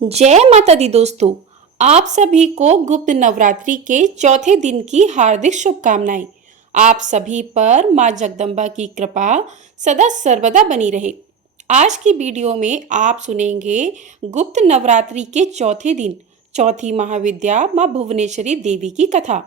जय माता दी दोस्तों। आप सभी को गुप्त नवरात्रि के चौथे दिन की हार्दिक शुभकामनाएं। आप सभी पर मां जगदम्बा की कृपा सदा सर्वदा बनी रहे। आज की वीडियो में आप सुनेंगे गुप्त नवरात्रि के चौथे दिन चौथी महाविद्या मां भुवनेश्वरी देवी की कथा।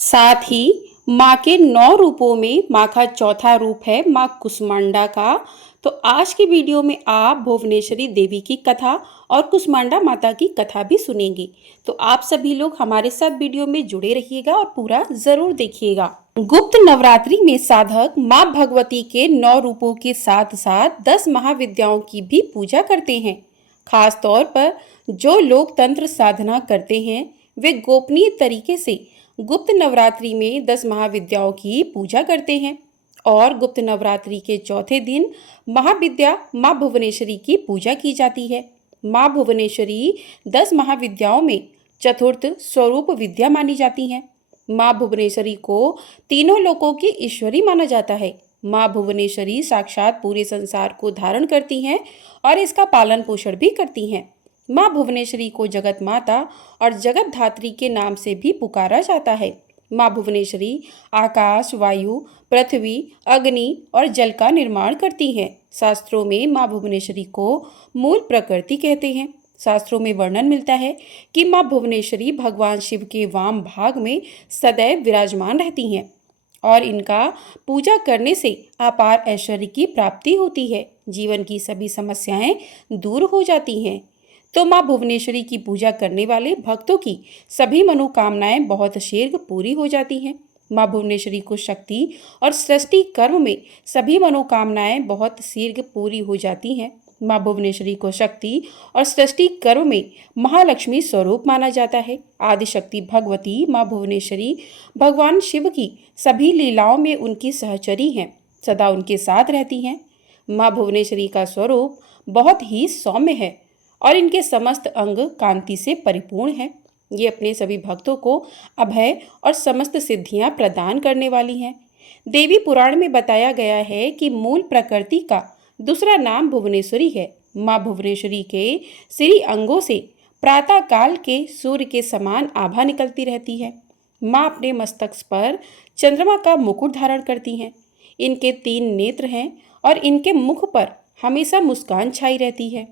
साथ ही माँ के 9 रूपों में माँ का चौथा रूप है माँ कुसमांडा का। तो आज की वीडियो में आप भुवनेश्वरी देवी की कथा और कुसमांडा माता की कथा भी सुनेंगे। तो आप सभी लोग हमारे साथ वीडियो में जुड़े रहिएगा और पूरा जरूर देखिएगा। गुप्त नवरात्रि में साधक माँ भगवती के 9 रूपों के साथ साथ 10 महाविद्याओं की भी पूजा करते हैं। खास तौर पर जो लोग तंत्र साधना करते हैं वे गोपनीय तरीके से गुप्त नवरात्रि में 10 महाविद्याओं की पूजा करते हैं और गुप्त नवरात्रि के चौथे दिन महाविद्या माँ भुवनेश्वरी की पूजा की जाती है। माँ भुवनेश्वरी 10 महाविद्याओं में चतुर्थ स्वरूप विद्या मानी जाती हैं। माँ भुवनेश्वरी को तीनों लोकों की ईश्वरी माना जाता है। माँ भुवनेश्वरी साक्षात पूरे संसार को धारण करती हैं और इसका पालन पोषण भी करती हैं। माँ भुवनेश्वरी को जगत माता और जगत धात्री के नाम से भी पुकारा जाता है। माँ भुवनेश्वरी आकाश, वायु, पृथ्वी, अग्नि और जल का निर्माण करती हैं। शास्त्रों में माँ भुवनेश्वरी को मूल प्रकृति कहते हैं। शास्त्रों में वर्णन मिलता है कि माँ भुवनेश्वरी भगवान शिव के वाम भाग में सदैव विराजमान रहती हैं और इनका पूजा करने से अपार ऐश्वर्य की प्राप्ति होती है। जीवन की सभी समस्याएं दूर हो जाती हैं। तो माँ भुवनेश्वरी की पूजा करने वाले भक्तों की सभी मनोकामनाएं बहुत शीघ्र पूरी हो जाती हैं। माँ भुवनेश्वरी को शक्ति और सृष्टि कर्म में सभी मनोकामनाएं बहुत शीघ्र पूरी हो जाती हैं। माँ भुवनेश्वरी को शक्ति और सृष्टि कर्म में महालक्ष्मी स्वरूप माना जाता है। आदिशक्ति भगवती माँ भुवनेश्वरी भगवान शिव की सभी लीलाओं में उनकी सहचरी हैं, सदा उनके साथ रहती हैं। माँ भुवनेश्वरी का स्वरूप बहुत ही सौम्य है और इनके समस्त अंग कांति से परिपूर्ण हैं। ये अपने सभी भक्तों को अभय और समस्त सिद्धियां प्रदान करने वाली हैं। देवी पुराण में बताया गया है कि मूल प्रकृति का दूसरा नाम भुवनेश्वरी है। माँ भुवनेश्वरी के श्री अंगों से प्रातः काल के सूर्य के समान आभा निकलती रहती है। माँ अपने मस्तक पर चंद्रमा का मुकुट धारण करती हैं। इनके 3 नेत्र हैं और इनके मुख पर हमेशा मुस्कान छाई रहती है।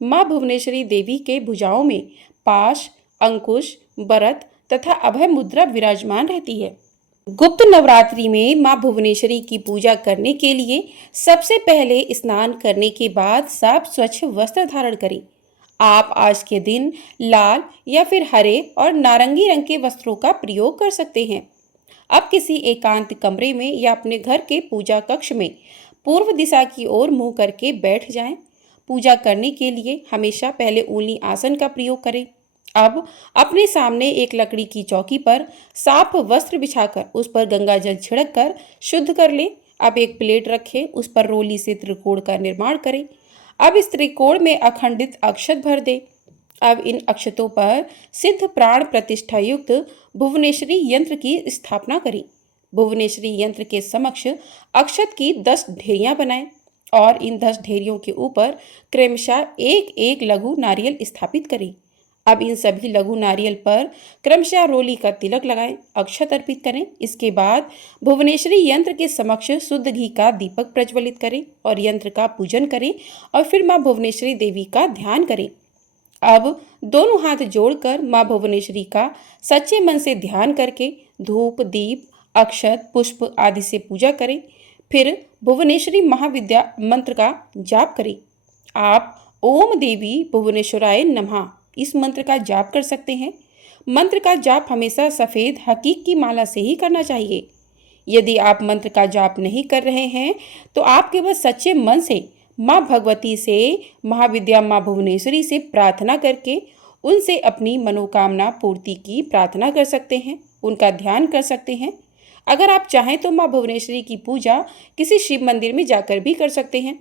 माँ भुवनेश्वरी देवी के भुजाओं में पाश, अंकुश, बरत तथा अभय मुद्रा विराजमान रहती है। गुप्त नवरात्रि में माँ भुवनेश्वरी की पूजा करने के लिए सबसे पहले स्नान करने के बाद साफ स्वच्छ वस्त्र धारण करें। आप आज के दिन लाल या फिर हरे और नारंगी रंग के वस्त्रों का प्रयोग कर सकते हैं। अब किसी एकांत कमरे में या अपने घर के पूजा कक्ष में पूर्व दिशा की ओर मुंह करके बैठ जाएं। पूजा करने के लिए हमेशा पहले ऊनी आसन का प्रयोग करें। अब अपने सामने एक लकड़ी की चौकी पर साफ वस्त्र बिछाकर उस पर गंगा जल छिड़क कर शुद्ध कर लें। अब एक प्लेट रखें, उस पर रोली से त्रिकोण का निर्माण करें। अब इस त्रिकोण में अखंडित अक्षत भर दें। अब इन अक्षतों पर सिद्ध प्राण प्रतिष्ठा युक्त भुवनेश्वरी यंत्र की स्थापना करें। भुवनेश्वरी यंत्र के समक्ष अक्षत की 10 ढेरियां बनाएं और इन 10 ढेरियों के ऊपर क्रमशः एक एक लघु नारियल स्थापित करें। अब इन सभी लघु नारियल पर क्रमशः रोली का तिलक लगाएं, अक्षत अर्पित करें। इसके बाद भुवनेश्वरी यंत्र के समक्ष शुद्ध घी का दीपक प्रज्वलित करें और यंत्र का पूजन करें और फिर माँ भुवनेश्वरी देवी का ध्यान करें। अब दोनों हाथ जोड़कर माँ भुवनेश्वरी का सच्चे मन से ध्यान करके धूप, दीप, अक्षत, पुष्प आदि से पूजा करें। फिर भुवनेश्वरी महाविद्या मंत्र का जाप करें। आप ओम देवी भुवनेश्वराय नमः इस मंत्र का जाप कर सकते हैं। मंत्र का जाप हमेशा सफ़ेद हकीक की माला से ही करना चाहिए। यदि आप मंत्र का जाप नहीं कर रहे हैं तो आप केवल सच्चे मन से माँ भगवती से, महाविद्या माँ भुवनेश्वरी से प्रार्थना करके उनसे अपनी मनोकामना पूर्ति की प्रार्थना कर सकते हैं, उनका ध्यान कर सकते हैं। अगर आप चाहें तो माँ भुवनेश्वरी की पूजा किसी शिव मंदिर में जाकर भी कर सकते हैं।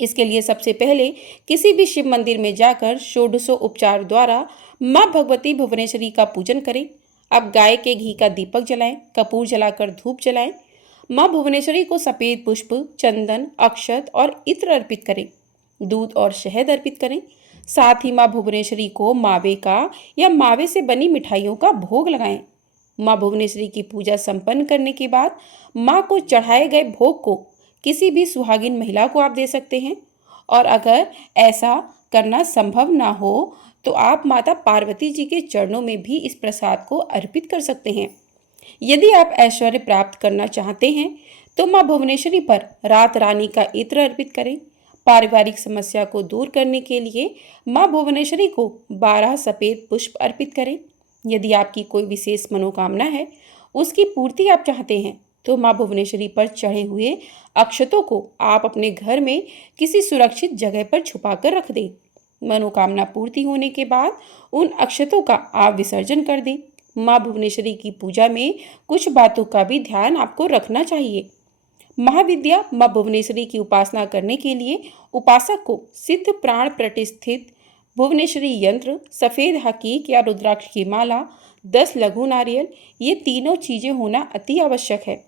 इसके लिए सबसे पहले किसी भी शिव मंदिर में जाकर षोडशो उपचार द्वारा माँ भगवती भुवनेश्वरी का पूजन करें। अब गाय के घी का दीपक जलाएं, कपूर जलाकर धूप जलाएं। माँ भुवनेश्वरी को सफ़ेद पुष्प, चंदन, अक्षत और इत्र अर्पित करें। दूध और शहद अर्पित करें। साथ ही माँ भुवनेश्वरी को मावे का या मावे से बनी मिठाइयों का भोग लगाएं। माँ भुवनेश्वरी की पूजा संपन्न करने के बाद माँ को चढ़ाए गए भोग को किसी भी सुहागिन महिला को आप दे सकते हैं। और अगर ऐसा करना संभव ना हो तो आप माता पार्वती जी के चरणों में भी इस प्रसाद को अर्पित कर सकते हैं। यदि आप ऐश्वर्य प्राप्त करना चाहते हैं तो माँ भुवनेश्वरी पर रात रानी का इत्र अर्पित करें। पारिवारिक समस्या को दूर करने के लिए माँ भुवनेश्वरी को 12 सफेद पुष्प अर्पित करें। यदि आपकी कोई विशेष मनोकामना है, उसकी पूर्ति आप चाहते हैं, तो माँ भुवनेश्वरी पर चढ़े हुए अक्षतों को आप अपने घर में किसी सुरक्षित जगह पर छुपा कर रख दें। मनोकामना पूर्ति होने के बाद उन अक्षतों का आप विसर्जन कर दें। माँ भुवनेश्वरी की पूजा में कुछ बातों का भी ध्यान आपको रखना चाहिए। महाविद्या माँ भुवनेश्वरी की उपासना करने के लिए उपासक को सिद्ध प्राण प्रतिष्ठित भुवनेश्वरी यंत्र, सफ़ेद हकीक या रुद्राक्ष की माला, 10 लघु नारियल, ये तीनों चीज़ें होना अति आवश्यक है।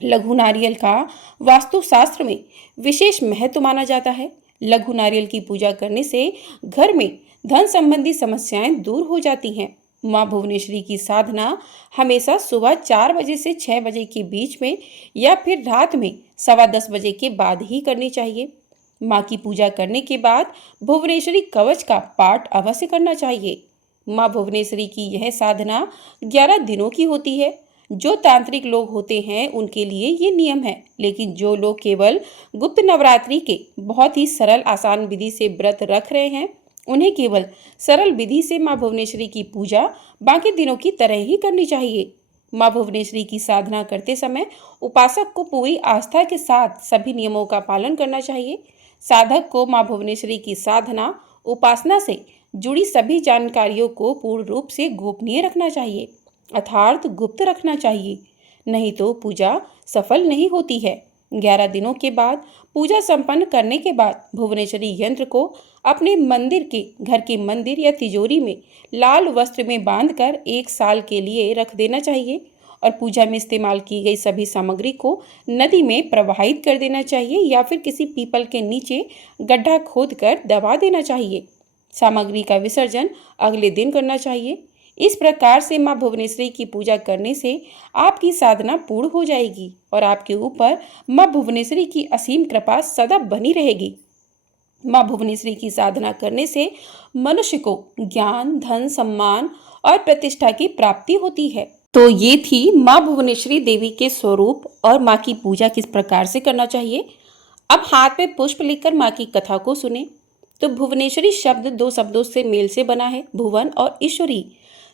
लघु नारियल का वास्तुशास्त्र में विशेष महत्व माना जाता है। लघु नारियल की पूजा करने से घर में धन संबंधी समस्याएं दूर हो जाती हैं। माँ भुवनेश्वरी की साधना हमेशा सुबह 4 बजे से 6 बजे के बीच में या फिर रात में 10:15 बजे के बाद ही करनी चाहिए। माँ की पूजा करने के बाद भुवनेश्वरी कवच का पाठ अवश्य करना चाहिए। माँ भुवनेश्वरी की यह साधना 11 दिनों की होती है। जो तांत्रिक लोग होते हैं उनके लिए ये नियम है, लेकिन जो लोग केवल गुप्त नवरात्रि के बहुत ही सरल आसान विधि से व्रत रख रहे हैं, उन्हें केवल सरल विधि से माँ भुवनेश्वरी की पूजा बाकी दिनों की तरह ही करनी चाहिए। माँ भुवनेश्वरी की साधना करते समय उपासक को पूरी आस्था के साथ सभी नियमों का पालन करना चाहिए। साधक को माँ भुवनेश्वरी की साधना उपासना से जुड़ी सभी जानकारियों को पूर्ण रूप से गोपनीय रखना चाहिए, अर्थात गुप्त रखना चाहिए, नहीं तो पूजा सफल नहीं होती है। 11 दिनों के बाद पूजा संपन्न करने के बाद भुवनेश्वरी यंत्र को अपने मंदिर के घर के मंदिर या तिजोरी में लाल वस्त्र में बांधकर 1 साल के लिए रख देना चाहिए और पूजा में इस्तेमाल की गई सभी सामग्री को नदी में प्रवाहित कर देना चाहिए या फिर किसी पीपल के नीचे गड्ढा खोदकर दबा देना चाहिए। सामग्री का विसर्जन अगले दिन करना चाहिए। इस प्रकार से माँ भुवनेश्वरी की पूजा करने से आपकी साधना पूर्ण हो जाएगी और आपके ऊपर माँ भुवनेश्वरी की असीम कृपा सदा बनी रहेगी। माँ भुवनेश्वरी की साधना करने से मनुष्य को ज्ञान, धन, सम्मान और प्रतिष्ठा की प्राप्ति होती है। तो ये थी माँ भुवनेश्वरी देवी के स्वरूप और माँ की पूजा किस प्रकार से करना चाहिए। अब हाथ में पुष्प लेकर माँ की कथा को सुने। तो भुवनेश्वरी शब्द 2 शब्दों से मेल से बना है, भुवन और ईश्वरी,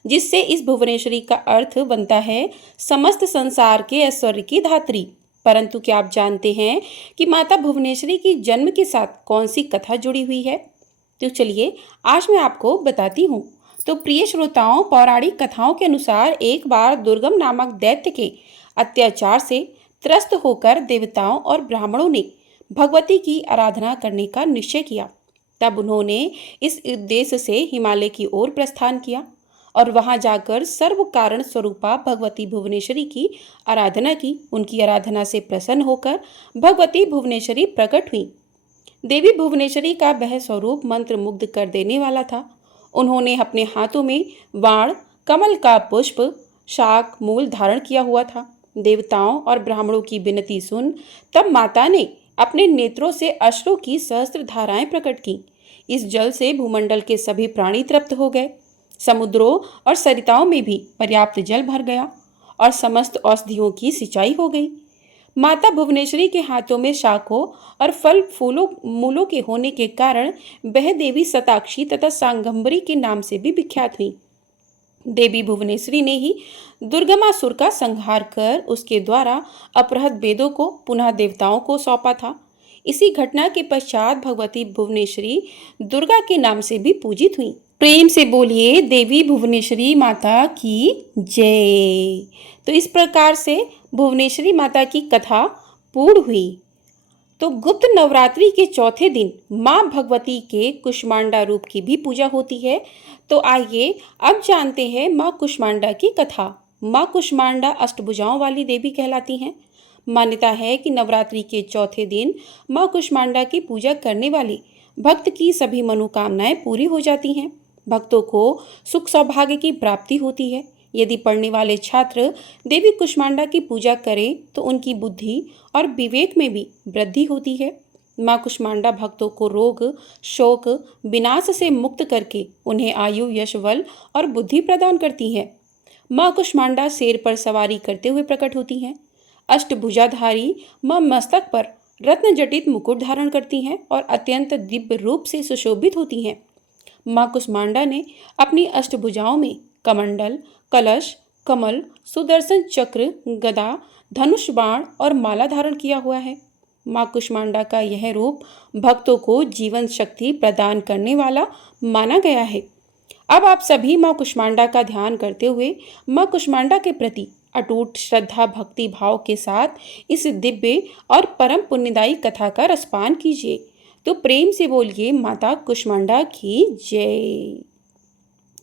जिससे इस भुवनेश्वरी का अर्थ बनता है समस्त संसार के ऐश्वर्य की धात्री। परंतु क्या आप जानते हैं कि माता भुवनेश्वरी की जन्म के साथ कौन सी कथा जुड़ी हुई है? तो चलिए आज मैं आपको बताती हूँ। तो प्रिय श्रोताओं, पौराणिक कथाओं के अनुसार एक बार दुर्गम नामक दैत्य के अत्याचार से त्रस्त होकर देवताओं और ब्राह्मणों ने भगवती की आराधना करने का निश्चय किया। तब उन्होंने इस उद्देश्य से हिमालय की ओर प्रस्थान किया और वहां जाकर सर्व कारण स्वरूपा भगवती भुवनेश्वरी की आराधना की। उनकी आराधना से प्रसन्न होकर भगवती भुवनेश्वरी प्रकट हुई। देवी भुवनेश्वरी का वह स्वरूप मंत्र मुग्ध कर देने वाला था। उन्होंने अपने हाथों में बाण, कमल का पुष्प, शाक, मूल धारण किया हुआ था। देवताओं और ब्राह्मणों की विनती सुन तब माता ने अपने नेत्रों से अश्रु की सहस्त्र धाराएं प्रकट की। इस जल से भूमंडल के सभी प्राणी तृप्त हो गए। समुद्रों और सरिताओं में भी पर्याप्त जल भर गया और समस्त औषधियों की सिंचाई हो गई। माता भुवनेश्वरी के हाथों में शाखों और फल फूलों मूलों के होने के कारण वह देवी शताक्षी तथा सांगंबरी के नाम से भी विख्यात हुई। देवी भुवनेश्वरी ने ही दुर्गमासुर का संहार कर उसके द्वारा अपहृत वेदों को पुनः देवताओं को सौंपा था। इसी घटना के पश्चात भगवती भुवनेश्वरी दुर्गा के नाम से भी पूजित हुई। प्रेम से बोलिए देवी भुवनेश्वरी माता की जय। तो इस प्रकार से भुवनेश्वरी माता की कथा पूर्ण हुई। तो गुप्त नवरात्रि के चौथे दिन माँ भगवती के कुष्मांडा रूप की भी पूजा होती है। तो आइए अब जानते हैं माँ कुष्मांडा की कथा। माँ कुष्मांडा अष्टभुजाओं वाली देवी कहलाती हैं। मान्यता है कि नवरात्रि के चौथे दिन माँ कुष्मांडा की पूजा करने वाली भक्त की सभी मनोकामनाएं पूरी हो जाती हैं। भक्तों को सुख सौभाग्य की प्राप्ति होती है। यदि पढ़ने वाले छात्र देवी कुष्मांडा की पूजा करें तो उनकी बुद्धि और विवेक में भी वृद्धि होती है। माँ कुष्मांडा भक्तों को रोग, शोक, विनाश से मुक्त करके उन्हें आयु, यश, बल और बुद्धि प्रदान करती है। माँ कुष्मांडा शेर पर सवारी करते हुए प्रकट होती हैं। अष्टभुजाधारी माँ मस्तक पर रत्न जटित मुकुट धारण करती हैं और अत्यंत दिव्य रूप से सुशोभित होती हैं। माँ कुष्मांडा ने अपनी अष्टभुजाओं में कमंडल, कलश, कमल, सुदर्शन चक्र, गदा, धनुष बाण और माला धारण किया हुआ है। माँ कुष्मांडा का यह रूप भक्तों को जीवन शक्ति प्रदान करने वाला माना गया है। अब आप सभी माँ कुष्मांडा का ध्यान करते हुए माँ कुष्मांडा के प्रति अटूट श्रद्धा भक्ति भाव के साथ इस दिव्य और परम पुण्यदायी कथा का रसपान कीजिए। तो प्रेम से बोलिए माता कुष्मांडा की जय।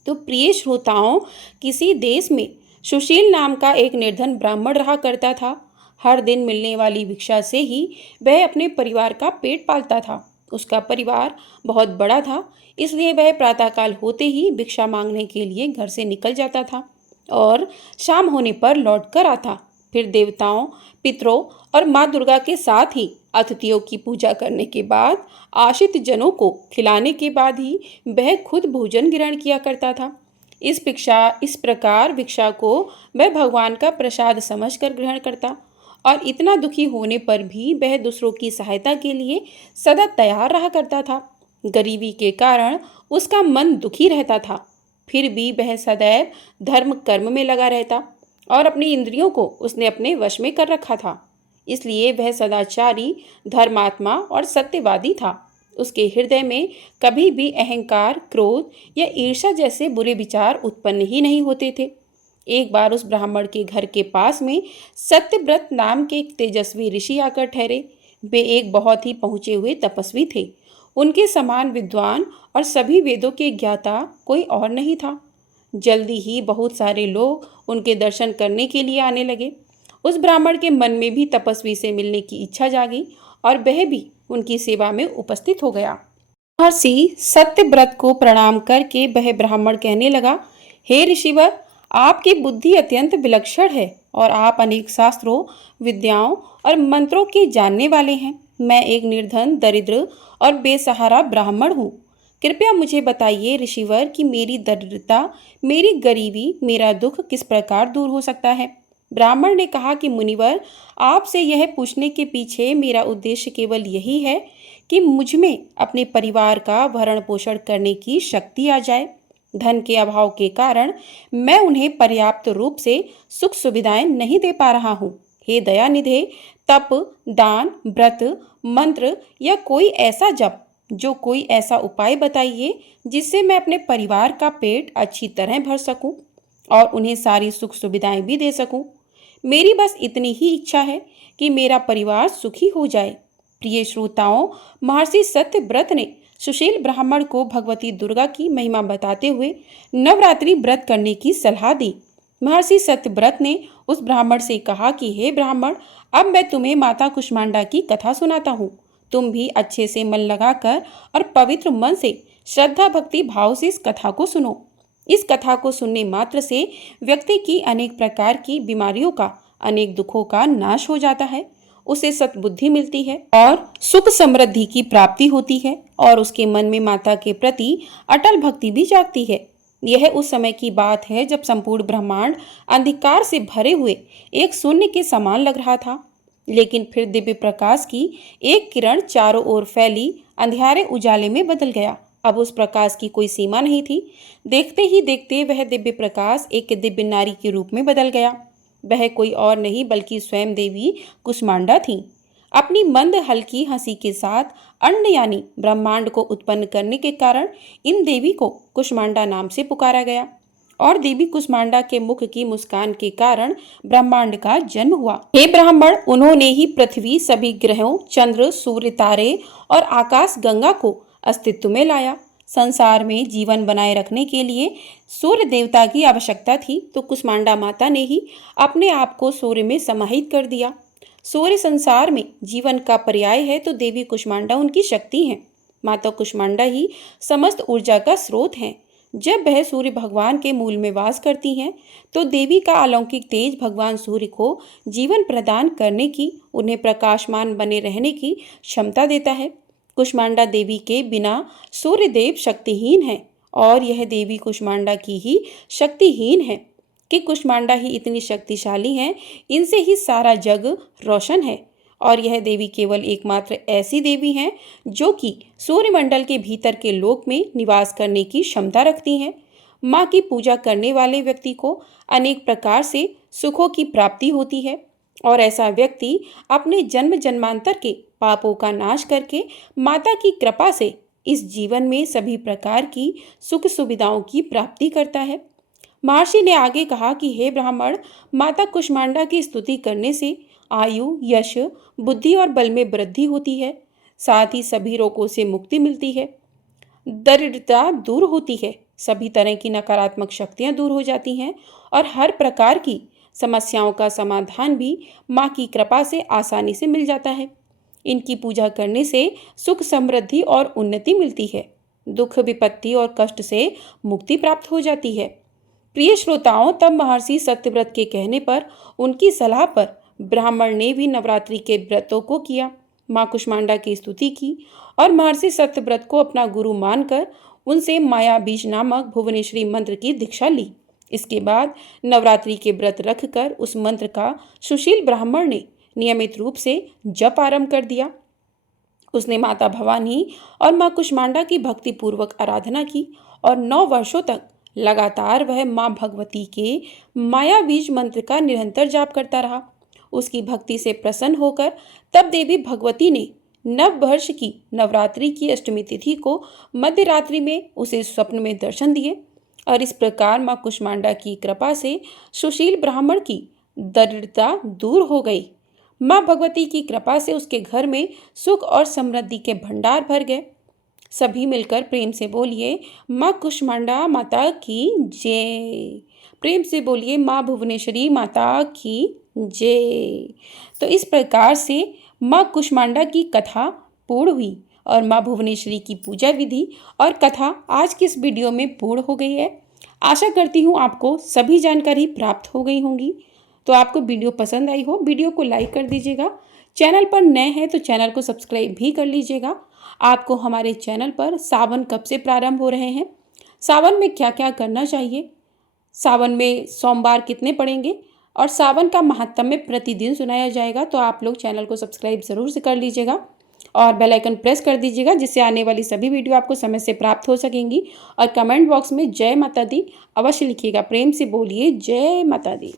तो प्रिय श्रोताओं, किसी देश में सुशील नाम का एक निर्धन ब्राह्मण रहा करता था। हर दिन मिलने वाली भिक्षा से ही वह अपने परिवार का पेट पालता था। उसका परिवार बहुत बड़ा था, इसलिए वह प्रातःकाल होते ही भिक्षा मांगने के लिए घर से निकल जाता था और शाम होने पर लौट कर आता। फिर देवताओं, पितरों और माँ दुर्गा के साथ ही अतिथियों की पूजा करने के बाद आश्रित जनों को खिलाने के बाद ही वह खुद भोजन ग्रहण किया करता था। इस प्रकार भिक्षा को वह भगवान का प्रसाद समझकर ग्रहण करता और इतना दुखी होने पर भी वह दूसरों की सहायता के लिए सदा तैयार रहा करता था। गरीबी के कारण उसका मन दुखी रहता था, फिर भी वह सदैव धर्म कर्म में लगा रहता और अपनी इंद्रियों को उसने अपने वश में कर रखा था। इसलिए वह सदाचारी, धर्मात्मा और सत्यवादी था। उसके हृदय में कभी भी अहंकार, क्रोध या ईर्ष्या जैसे बुरे विचार उत्पन्न ही नहीं होते थे। एक बार उस ब्राह्मण के घर के पास में सत्यव्रत नाम के एक तेजस्वी ऋषि आकर ठहरे। वे एक बहुत ही पहुँचे हुए तपस्वी थे। उनके समान विद्वान और सभी वेदों के ज्ञाता कोई और नहीं था। जल्दी ही बहुत सारे लोग उनके दर्शन करने के लिए आने लगे। उस ब्राह्मण के मन में भी तपस्वी से मिलने की इच्छा जागी और वह भी उनकी सेवा में उपस्थित हो गया। महर्षि सत्यव्रत को प्रणाम करके वह ब्राह्मण कहने लगा, हे ऋषिवर, आपकी बुद्धि अत्यंत विलक्षण है और आप अनेक शास्त्रों, विद्याओं और मंत्रों के जानने वाले हैं। मैं एक निर्धन, दरिद्र और बेसहारा ब्राह्मण हूँ। कृपया मुझे बताइए ऋषिवर कि मेरी दरिद्रता, मेरी गरीबी, मेरा दुख किस प्रकार दूर हो सकता है। ब्राह्मण ने कहा कि मुनिवर, आपसे यह पूछने के पीछे मेरा उद्देश्य केवल यही है कि मुझ में अपने परिवार का भरण पोषण करने की शक्ति आ जाए। धन के अभाव के कारण मैं उन्हें पर्याप्त रूप से सुख सुविधाएं नहीं दे पा रहा हूँ। हे दयानिधे, तप, दान, व्रत, मंत्र या कोई ऐसा जप, कोई ऐसा उपाय बताइए जिससे मैं अपने परिवार का पेट अच्छी तरह भर सकूं और उन्हें सारी सुख सुविधाएं भी दे सकूं। मेरी बस इतनी ही इच्छा है कि मेरा परिवार सुखी हो जाए। प्रिय श्रोताओं, महर्षि सत्यव्रत ने सुशील ब्राह्मण को भगवती दुर्गा की महिमा बताते हुए नवरात्रि व्रत करने की सलाह दी। महर्षि सत्यव्रत ने उस ब्राह्मण से कहा कि हे ब्राह्मण, अब मैं तुम्हें माता कुष्मांडा की कथा सुनाता हूँ। तुम भी अच्छे से मन लगाकर और पवित्र मन से श्रद्धा भक्ति भाव से इस कथा को सुनो। इस कथा को सुनने मात्र से व्यक्ति की अनेक प्रकार की बीमारियों का, अनेक दुखों का नाश हो जाता है। उसे सद्बुद्धि मिलती है और सुख समृद्धि की प्राप्ति होती है और उसके मन में माता के प्रति अटल भक्ति भी जागती है। यह उस समय की बात है जब संपूर्ण ब्रह्मांड अंधकार से भरे हुए एक शून्य के समान लग रहा था, लेकिन फिर दिव्य प्रकाश की एक किरण चारों ओर फैली अंधियारे उजाले में बदल गया। अब उस प्रकाश की कोई सीमा नहीं थी। देखते ही देखते वह दिव्य प्रकाश एक दिव्य नारी के रूप में बदल गया। वह कोई और नहीं बल्कि स्वयं देवी कुष्मांडा थी। अपनी मंद हल्की हंसी के साथ अंड यानी ब्रह्मांड को उत्पन्न करने के कारण इन देवी को कुष्मांडा नाम से पुकारा गया और देवी कुष्मांडा के मुख की मुस्कान के कारण ब्रह्मांड का जन्म हुआ। हे ब्राह्मण, उन्होंने ही पृथ्वी, सभी ग्रहों, चंद्र, सूर्य, तारे और आकाश गंगा को अस्तित्व में लाया। संसार में जीवन बनाए रखने के लिए सूर्य देवता की आवश्यकता थी, तो कुष्मांडा माता ने ही अपने आप को सूर्य में समाहित कर दिया। सूर्य संसार में जीवन का पर्याय है, तो देवी कुष्मांडा उनकी शक्ति है। माता कुष्मांडा ही समस्त ऊर्जा का स्रोत हैं। जब वह सूर्य भगवान के मूल में वास करती हैं तो देवी का अलौकिक तेज भगवान सूर्य को जीवन प्रदान करने की, उन्हें प्रकाशमान बने रहने की क्षमता देता है। कुष्मांडा देवी के बिना सूर्यदेव शक्तिहीन है और यह देवी कुष्मांडा की ही शक्तिहीन है कि कुष्मांडा ही इतनी शक्तिशाली हैं, इनसे ही सारा जग रोशन है। और यह देवी केवल एकमात्र ऐसी देवी हैं जो कि सूर्यमंडल के भीतर के लोक में निवास करने की क्षमता रखती हैं। माँ की पूजा करने वाले व्यक्ति को अनेक प्रकार से सुखों की प्राप्ति होती है और ऐसा व्यक्ति अपने जन्म जन्मांतर के पापों का नाश करके माता की कृपा से इस जीवन में सभी प्रकार की सुख सुविधाओं की प्राप्ति करता है। महर्षि ने आगे कहा कि हे ब्राह्मण, माता कुष्मांडा की स्तुति करने से आयु, यश, बुद्धि और बल में वृद्धि होती है। साथ ही सभी रोगों से मुक्ति मिलती है, दरिद्रता दूर होती है, सभी तरह की नकारात्मक शक्तियां दूर हो जाती हैं और हर प्रकार की समस्याओं का समाधान भी माँ की कृपा से आसानी से मिल जाता है। इनकी पूजा करने से सुख, समृद्धि और उन्नति मिलती है। दुख, विपत्ति और कष्ट से मुक्ति प्राप्त हो जाती है। प्रिय श्रोताओं, तब महर्षि सत्यव्रत के कहने पर, उनकी सलाह पर ब्राह्मण ने भी नवरात्रि के व्रतों को किया, माँ कुष्मांडा की स्तुति की और महर्षि सत्यव्रत को अपना गुरु मानकर उनसे माया बीज नामक भुवनेश्वरी मंत्र की दीक्षा ली। इसके बाद नवरात्रि के व्रत रखकर उस मंत्र का सुशील ब्राह्मण ने नियमित रूप से जप आरंभ कर दिया। उसने माता भवानी और माँ कुष्मांडा की भक्तिपूर्वक आराधना की और 9 वर्षों तक लगातार वह माँ भगवती के माया बीज मंत्र का निरंतर जाप करता रहा। उसकी भक्ति से प्रसन्न होकर तब देवी भगवती ने नव वर्ष की नवरात्रि की अष्टमी तिथि को मध्य रात्रि में उसे स्वप्न में दर्शन दिए और इस प्रकार माँ कुष्मांडा की कृपा से सुशील ब्राह्मण की दरिद्रता दूर हो गई। माँ भगवती की कृपा से उसके घर में सुख और समृद्धि के भंडार भर गए। सभी मिलकर प्रेम से बोलिए, माँ कुष्मांडा माता की जय। प्रेम से बोलिए, माँ भुवनेश्वरी माता की जय। तो इस प्रकार से माँ कुष्मांडा की कथा पूर्ण हुई और माँ भुवनेश्वरी की पूजा विधि और कथा आज की इस वीडियो में पूर्ण हो गई है। आशा करती हूँ आपको सभी जानकारी प्राप्त हो गई होंगी। तो आपको वीडियो पसंद आई हो, वीडियो को लाइक कर दीजिएगा। चैनल पर नए हैं तो चैनल को सब्सक्राइब भी कर लीजिएगा। आपको हमारे चैनल पर सावन कब से प्रारंभ हो रहे हैं, सावन में क्या क्या करना चाहिए, सावन में सोमवार कितने पड़ेंगे और सावन का महात्म्य प्रतिदिन सुनाया जाएगा, तो आप लोग चैनल को सब्सक्राइब ज़रूर से कर लीजिएगा और बेल आइकन प्रेस कर दीजिएगा, जिससे आने वाली सभी वीडियो आपको समय से प्राप्त हो सकेंगी। और कमेंट बॉक्स में जय माता दी अवश्य लिखिएगा। प्रेम से बोलिए जय माता दी।